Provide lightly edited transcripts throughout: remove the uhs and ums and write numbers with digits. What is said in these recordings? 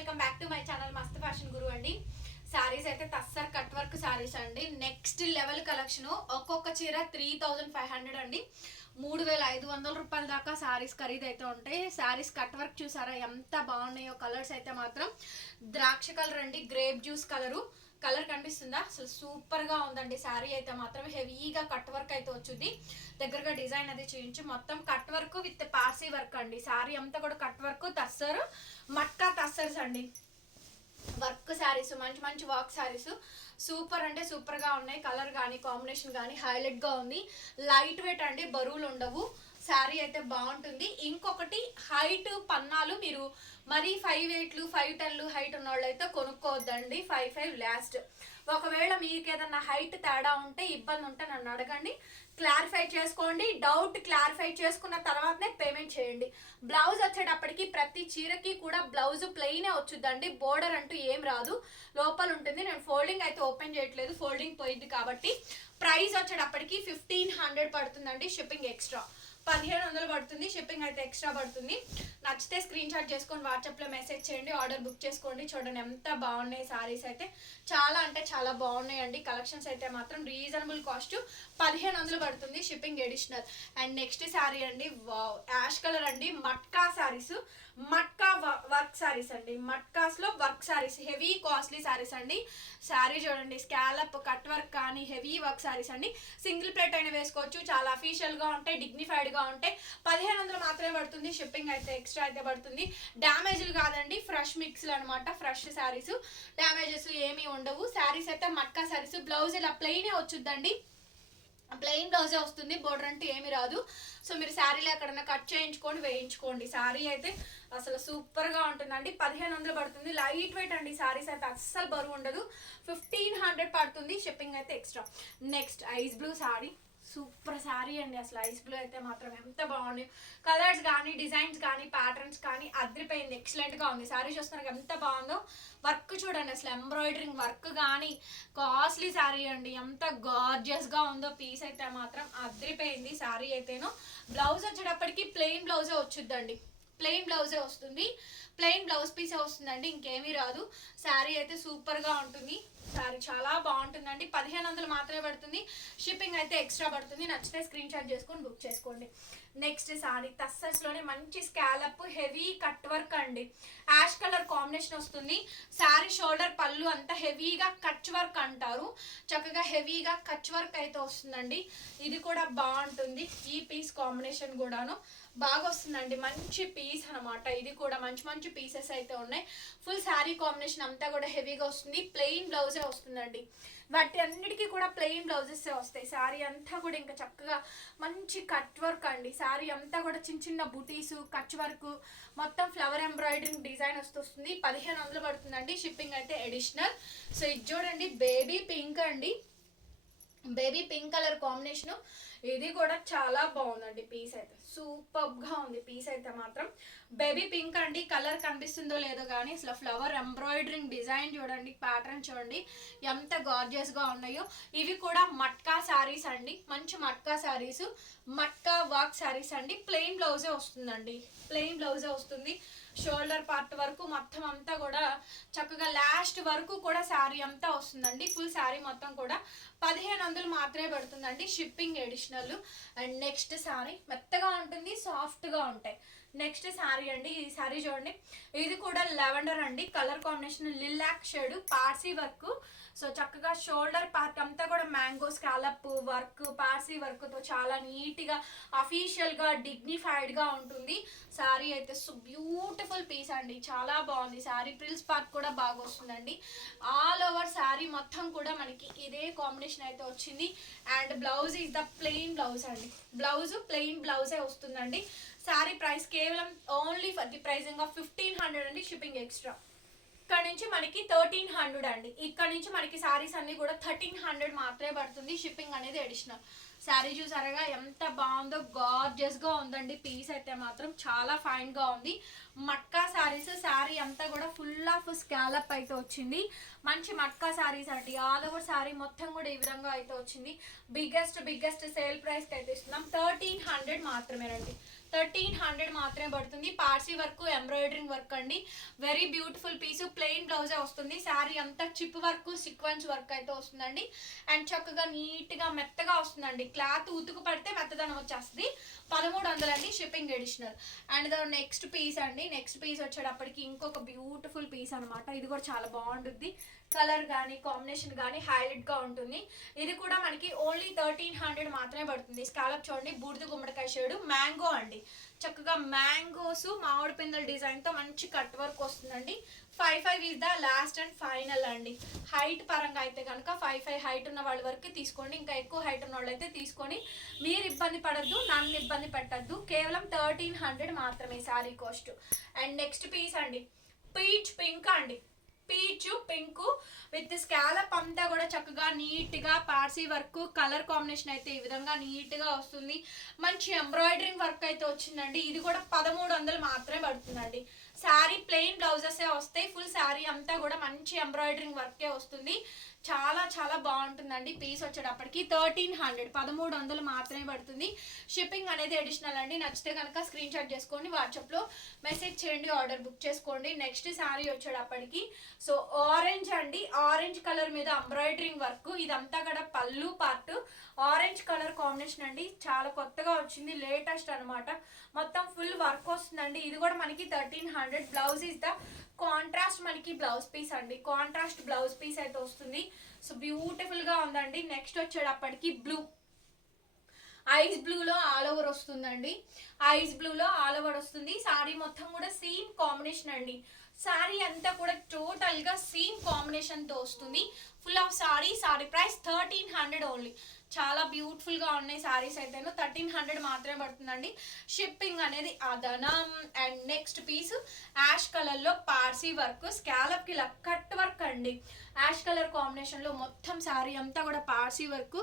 Welcome back to my channel మస్త్ fashion గురు అండి. సారీస్ అయితే తస్సర్ కట్ వర్క్ సారీస్ అండి. Next level collection. ఒక్కొక్క చీర 3500 అండి. 3500 రూపాయల దాకా సారీస్ ఖరీదు అయితే ఉంటాయి. సారీస్ కట్ వర్క్ చూసారా ఎంత బాగున్నాయో. కలర్స్ అయితే మాత్రం ద్రాక్ష కలర్ అండి, గ్రేప్ జ్యూస్ కలర్ కనిపిస్తుందా? అసలు సూపర్ గా ఉందండి. శారీ అయితే మాత్రం హెవీగా కట్ వర్క్ అయితే వచ్చింది. దగ్గరగా డిజైన్ అది చూపించి మొత్తం cut work with Parsi work అండి. శారీ అంతా కూడా కట్ వర్క్, తస్సర్, మట్కా తస్సర్స్ అండి. వర్క్ శారీస్, మంచి మంచి వర్క్ శారీస్ సూపర్ అంటే సూపర్ గా ఉన్నాయి. కలర్ కానీ కాంబినేషన్ కానీ హైలైట్ గా ఉంది. లైట్ వెయిట్ అండి, బరువులు ఉండవు. శారీ అయితే బాగుంటుంది. ఇంకొకటి హైట్ పన్నాలు మీరు మరి 5'8", 5'10" హైట్ ఉన్న వాళ్ళు అయితే కొనుక్కోవద్దండి. 5'5" లాస్ట్. ఒకవేళ మీకు ఏదన్నా హైట్ తేడా ఉంటే, ఇబ్బంది ఉంటే నన్ను అడగండి, క్లారిఫై చేసుకోండి. డౌట్ క్లారిఫై చేసుకున్న తర్వాతనే పేమెంట్ చేయండి. బ్లౌజ్ వచ్చేటప్పటికి ప్రతి చీరకి కూడా బ్లౌజ్ ప్లెయినే వచ్చుద్దండి. బోర్డర్ అంటూ ఏం రాదు, లోపల ఉంటుంది. నేను ఫోల్డింగ్ అయితే ఓపెన్ చేయట్లేదు, ఫోల్డింగ్ పోయింది కాబట్టి. ప్రైస్ వచ్చేటప్పటికి 1500 పడుతుందండి. షిప్పింగ్ ఎక్స్ట్రా 1500 పడుతుంది. షిప్పింగ్ అయితే ఎక్స్ట్రా పడుతుంది. నచ్చితే స్క్రీన్ షాట్ చేసుకొని వాట్సాప్లో మెసేజ్ చేయండి, ఆర్డర్ బుక్ చేసుకోండి. చూడండి ఎంత బాగున్నాయి సారీస్ అయితే, చాలా అంటే చాలా బాగున్నాయండి. కలెక్షన్స్ అయితే మాత్రం రీజనబుల్ కాస్ట్ 1500 పడుతుంది. Shipping additional. And next sari అండి, యాష్ కలర్ అండి, మట్కా శారీస్, మట్కా వర్క్ శారీస్ అండి. మట్కాస్ లో work saris, heavy costly saris అండి. శారీ చూడండి, స్కాలప్ కట్ వర్క్ కానీ హెవీ వర్క్ శారీస్ అండి. సింగిల్ ప్లేట్ అయినా వేసుకోవచ్చు, చాలా అఫీషియల్ గా ఉంటాయి, డిగ్నిఫైడ్ గా ఉంటాయి. 1500 మాత్రమే పడుతుంది. షిప్పింగ్ అయితే ఎక్స్ట్రా అయితే పడుతుంది. డ్యామేజ్లు కాదండి, ఫ్రెష్ మిక్స్లు అనమాట. ఫ్రెష్ శారీస్, డ్యామేజెస్ ఏమీ ఉండవు. శారీస్ అయితే మట్కా శారీస్. బ్లౌజ్ ఇలా ప్లెయినే వచ్చుద్దండి, ప్లెయిన్ బ్లౌజే వస్తుంది. బోర్డర్ అంటే ఏమి రాదు. సో మీరు శారీలో ఎక్కడన్నా కట్ చేయించుకొని వేయించుకోండి. శారీ అయితే అసలు సూపర్ గా ఉంటుందండి. 1500 పడుతుంది. లైట్ వెయిట్ అండి. శారీస్ అయితే అస్సలు బరువు ఉండదు. 1500 పడుతుంది. షిప్పింగ్ అయితే extra. Next ice blue sari, super sari అండి. అసలు ఐస్ బ్లూ అయితే మాత్రం ఎంత బాగుంది. కలర్స్ కానీ డిజైన్స్ కానీ ప్యాటర్న్స్ కానీ అదిరిపోయింది. ఎక్సలెంట్ గా ఉంది. శారీ చూస్తున్నారు ఎంత బాగుందో. వర్క్ చూడండి, అసలు ఎంబ్రాయిడరింగ్ వర్క్ కానీ కాస్ట్లీ శారీ అండి. ఎంత గార్జియస్ గా ఉందో. పీస్ అయితే మాత్రం అదిరిపోయింది. శారీ అయితేను. బ్లౌజ్ వచ్చేటప్పటికి ప్లెయిన్ బ్లౌజే వచ్చుద్దండి, ప్లెయిన్ బ్లౌజే వస్తుంది. ప్లెయిన్ బ్లౌజ్ పీసే వస్తుందండి, ఇంకేమీ రాదు. శారీ అయితే సూపర్ గా ఉంటుంది. శారీ చాలా బాగుంటుందండి. 1500 మాత్రమే పడుతుంది. షిప్పింగ్ అయితే ఎక్స్ట్రా పడుతుంది. నచ్చితే స్క్రీన్ షాట్ చేసుకొని బుక్ చేసుకోండి. నెక్స్ట్ శారీ తస్సర్స్ లోనే మంచి స్కాలప్ హెవీ కట్ వర్క్ అండి. యాష్ కలర్ కాంబినేషన్ వస్తుంది. శారీ షోల్డర్ పళ్ళు అంతా హెవీగా కచ్ వర్క్ అంటారు. చక్కగా హెవీగా కచ్ వర్క్ అయితే వస్తుందండి. ఇది కూడా బాగుంటుంది. ఈ పీస్ కాంబినేషన్ కూడాను బాగా వస్తుందండి. మంచి పీస్ అనమాట. ఇది కూడా మంచి మంచి పీసెస్ అయితే ఉన్నాయి. ఫుల్ శారీ కాంబినేషన్ అంతా కూడా హెవీగా వస్తుంది. ప్లెయిన్ బ్లౌజే వస్తుందండి. వాటి అన్నిటికీ కూడా ప్లెయిన్ బ్లౌజెస్ వస్తాయి. శారీ అంతా కూడా ఇంకా చక్కగా మంచి కట్ వర్క్ అండి. శారీ అంతా కూడా చిన్న చిన్న బుటీసు, కచ్ వర్క్, మొత్తం ఫ్లవర్ ఎంబ్రాయిడరింగ్ డిజైన్ వస్తుంది. 1500 పడుతుందండి. షిప్పింగ్ అయితే అడిషనల్. సో ఇది చూడండి, బేబీ పింక్ అండి, బేబీ పింక్ కలర్ కాంబినేషన్. ఇది కూడా చాలా బాగుందండి. పీస్ అయితే సూపర్ గా ఉంది. పీస్ అయితే మాత్రం బేబీ పింక్ అండి. కలర్ కనిపిస్తుందో లేదో కానీ అసలు ఫ్లవర్ ఎంబ్రాయిడరింగ్ డిజైన్ చూడండి, ప్యాటర్న్ చూడండి ఎంత గార్జియస్ గా ఉన్నాయో. ఇవి కూడా మట్కా శారీస్ అండి, మంచి మట్కా శారీస్, మట్కా వర్క్ శారీస్ అండి. ప్లెయిన్ బ్లౌజే వస్తుందండి, ప్లెయిన్ బ్లౌజే వస్తుంది. షోల్డర్ పార్ట్ వరకు మొత్తం అంతా కూడా చక్కగా లాస్ట్ వరకు కూడా శారీ అంతా వస్తుందండి. ఫుల్ శారీ మొత్తం కూడా 1500 మాత్రమే పడుతుందండి. Shipping additional. And next sari మెత్తగా ఉంటుంది, సాఫ్ట్ గా ఉంటాయి. నెక్స్ట్ శారీ అండి, ఈ శారీ చూడండి, ఇది కూడా లెవెండర్ అండి. Colour combination lilac shade, Parsi work. So చక్కగా షోల్డర్ పార్ట్ అంతా కూడా mango scallop work, Parsi work తో చాలా నీట్ గా అఫీషియల్ గా డిగ్నిఫైడ్ గా ఉంటుంది. శారీ అయితే బ్యూటిఫుల్ పీస్ అండి, చాలా బాగుంది. శారీ ప్రిల్స్ పార్ట్ కూడా బాగా వస్తుందండి. ఆల్ ఓవర్ శారీ మొత్తం కూడా మనకి ఇదే కాంబినేషన్ అయితే వచ్చింది. And blouse is the plain blouse అండి. బ్లౌజ్ ప్లెయిన్ బ్లౌజే వస్తుందండి. శారీ ప్రైస్ కేవలం only for the pricing of 1500 అండి. Shipping extra. ఇక్కడ నుంచి మనకి 1300 అండి. ఇక్కడ నుంచి మనకి శారీస్ అన్ని కూడా 1300 మాత్రమే పడుతుంది. షిప్పింగ్ అనేది అడిషనల్. శారీ చూసారుగా ఎంత బాగుందో, గార్జియస్ గా ఉందండి. పీస్ అయితే మాత్రం చాలా ఫైన్ గా ఉంది. మట్కా శారీస్. శారీ అంతా కూడా ఫుల్ ఆఫ్ స్కాలప్ అయితే వచ్చింది. మంచి మట్కా శారీస్ అండి. ఆల్ ఓవర్ శారీ మొత్తం కూడా ఈ విధంగా అయితే వచ్చింది. బిగ్గెస్ట్ సేల్ ప్రైస్ అయితే ఇస్తున్నాం. 1300 మాత్రమేనండి. 1300 మాత్రమే పడుతుంది. పార్సీ వర్క్, ఎంబ్రాయిడరింగ్ వర్క్ అండి. Very beautiful piece. ప్లెయిన్ బ్లౌజే వస్తుంది. శారీ అంతా చిప్ వర్క్, సీక్వెన్స్ వర్క్ అయితే వస్తుందండి. అండ్ చక్కగా నీట్గా మెత్తగా వస్తుందండి. క్లాత్ ఉతుకు పడితే మెత్తదనం వచ్చేస్తుంది. 1300 అండి, shipping additional. And next piece అండి. నెక్స్ట్ పీస్ వచ్చేటప్పటికి ఇంకొక బ్యూటిఫుల్ పీస్ అనమాట. ఇది కూడా చాలా బాగుంటుంది. కలర్ కానీ కాంబినేషన్ కానీ హైలైట్గా ఉంటుంది. ఇది కూడా మనకి ఓన్లీ 1300 మాత్రమే పడుతుంది. స్కాలప్ చూడండి, బూడిద గుమ్మడికాయ షేడు, మ్యాంగో అండి. చక్కగా మ్యాంగోస్, మామిడి పిందెల డిజైన్తో మంచి కట్ వర్క్ వస్తుందండి. 55 is the last and final అండి. హైట్ పరంగా అయితే కనుక 55 హైట్ ఉన్న వాళ్ళ వరకు తీసుకోండి. ఇంకా ఎక్కువ హైట్ ఉన్న వాళ్ళు అయితే తీసుకొని మీరు ఇబ్బంది పడద్దు, నన్ను ఇబ్బంది పెట్టద్దు. కేవలం 1300 మాత్రమే sari cost. And next piece అండి, పీచ్ పింక్ అండి. పీచ్ పింక్ విత్ స్కాలప్ అంతా కూడా చక్కగా నీట్గా పార్సీ వర్క్, కలర్ కాంబినేషన్ అయితే ఈ విధంగా నీట్గా వస్తుంది. మంచి ఎంబ్రాయిడరింగ్ వర్క్ అయితే వచ్చిందండి. ఇది కూడా 1300 మాత్రమే పడుతుందండి. శారీ ప్లెయిన్ బ్లౌజెసే వస్తాయి. ఫుల్ శారీ అంతా కూడా మంచి ఎంబ్రాయిడరింగ్ వర్కే వస్తుంది. చాలా చాలా బాగుంటుందండి. పీస్ వచ్చేటప్పటికి 1300 మాత్రమే పడుతుంది. షిప్పింగ్ అనేది అడిషనల్ అండి. నచ్చితే కనుక స్క్రీన్ షాట్ చేసుకోండి, వాట్సాప్లో మెసేజ్ చేయండి, ఆర్డర్ బుక్ చేసుకోండి. నెక్స్ట్ శారీ వచ్చేటప్పటికి సో ఆరెంజ్ అండి. ఆరెంజ్ కలర్ మీద ఎంబ్రాయిడరింగ్ వర్క్. ఇదంతా కూడా పళ్ళు పార్ట్. ఆరెంజ్ కలర్ కాంబినేషన్ అండి. చాలా కొత్తగా వచ్చింది, లేటెస్ట్ అనమాట. మొత్తం ఫుల్ వర్క్ వస్తుందండి. ఇది కూడా మనకి 1300. బ్లౌజ్ ఇస్ ద కాంట్రాస్ట్ మనకి బ్లౌజ్ పీస్ అండి. కాంట్రాస్ట్ బ్లౌజ్ పీస్ అయితే వస్తుంది. సో బ్యూటిఫుల్ గా ఉందండి. నెక్స్ట్ వచ్చేటప్పటికి బ్లూ, ఐస్ బ్లూలో ఆల్ ఓవర్ వస్తుందండి. ఐస్ బ్లూలో ఆల్ ఓవర్ వస్తుంది. శారీ మొత్తం కూడా సేమ్ కాంబినేషన్ అండి. శారీ అంతా కూడా టోటల్ గా సేమ్ కాంబినేషన్ తో వస్తుంది. Full of sari. Sari price 1300 only. చాలా బ్యూటిఫుల్ గా ఉన్నాయి శారీస్ అయితే. 1300 మాత్రమే పడుతుందండి. షిప్పింగ్ అనేది అదనం. And next piece ash colour లో పార్సీ వర్క్, స్కాలప్ కి కట్ వర్క్ అండి. యాష్ కలర్ కాంబినేషన్ లో మొత్తం శారీ అంతా కూడా పార్సీ వర్క్,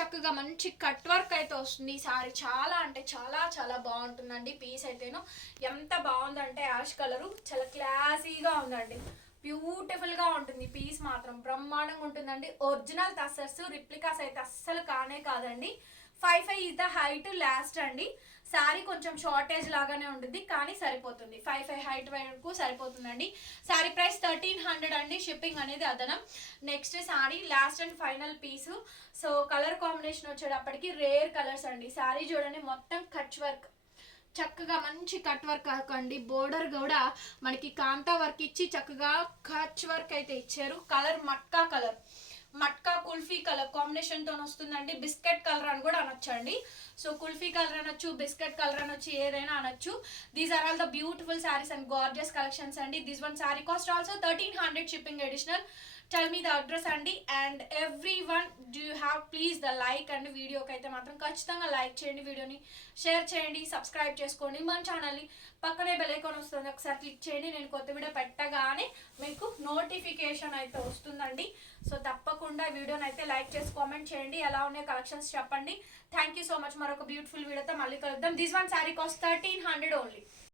చక్కగా మంచి కట్ వర్క్ అయితే వస్తుంది. శారీ చాలా అంటే చాలా చాలా బాగుంటుందండి. పీస్ అయితేను ఎంత బాగుందంటే యాష్ కలరు చాలా క్లాసీగా ఉందండి. బ్యూటిఫుల్ గా ఉంటుంది. పీస్ మాత్రం బ్రహ్మాండంగా ఉంటుందండి. ఒరిజినల్ టస్సర్స్, రిప్లికాస్ అయితే అస్సలు కానే కాదండి. 55 ఈజ్ ద హైట్ లాస్ట్ అండి. శారీ కొంచెం షార్టేజ్ లాగానే ఉంటుంది కానీ సరిపోతుంది. 55 హైట్ వరకు సరిపోతుందండి. శారీ ప్రైస్ 1300 అండి. షిప్పింగ్ అనేది అదనం. Next sari last and final piece. So colour combination వచ్చేటప్పటికి రేర్ కలర్స్ అండి. శారీ చూడండి, మొత్తం కచ్ వర్క్, చక్కగా మంచి కట్ వర్క్ అండి. బోర్డర్ కూడా మనకి కాంతా వర్క్ ఇచ్చి చక్కగా కచ్ వర్క్ అయితే ఇచ్చారు. Colour matka colour, matka kulfi colour combination తో వస్తుందండి. బిస్కెట్ కలర్ అని కూడా అనొచ్చండి. సో కుల్ఫీ కలర్ అనొచ్చు, బిస్కెట్ కలర్ అనొచ్చు, ఏదైనా అనొచ్చు. These are all the beautiful saris and gorgeous collections అండి. This one sari cost also 1300, shipping additional. Tell me the address అండి. And every one do you have please the like and వీడియోకి అయితే మాత్రం ఖచ్చితంగా లైక్ చేయండి, వీడియోని షేర్ చేయండి, సబ్స్క్రైబ్ చేసుకోండి మన ఛానల్ని. పక్కనే బెల్ ఐకాన్ వస్తుంది, ఒకసారి క్లిక్ చేయండి. నేను కొత్త వీడియో పెట్టగానే మీకు నోటిఫికేషన్ అయితే వస్తుందండి. సో తప్పకుండా వీడియోని అయితే లైక్ చేసి కామెంట్ చేయండి. ఎలా ఉన్నాయి కలెక్షన్స్ చెప్పండి. Thank you so much. మరొక బ్యూటిఫుల్ వీడియోతో మళ్ళీ కలుద్దాం. This one sari cost 1300 only.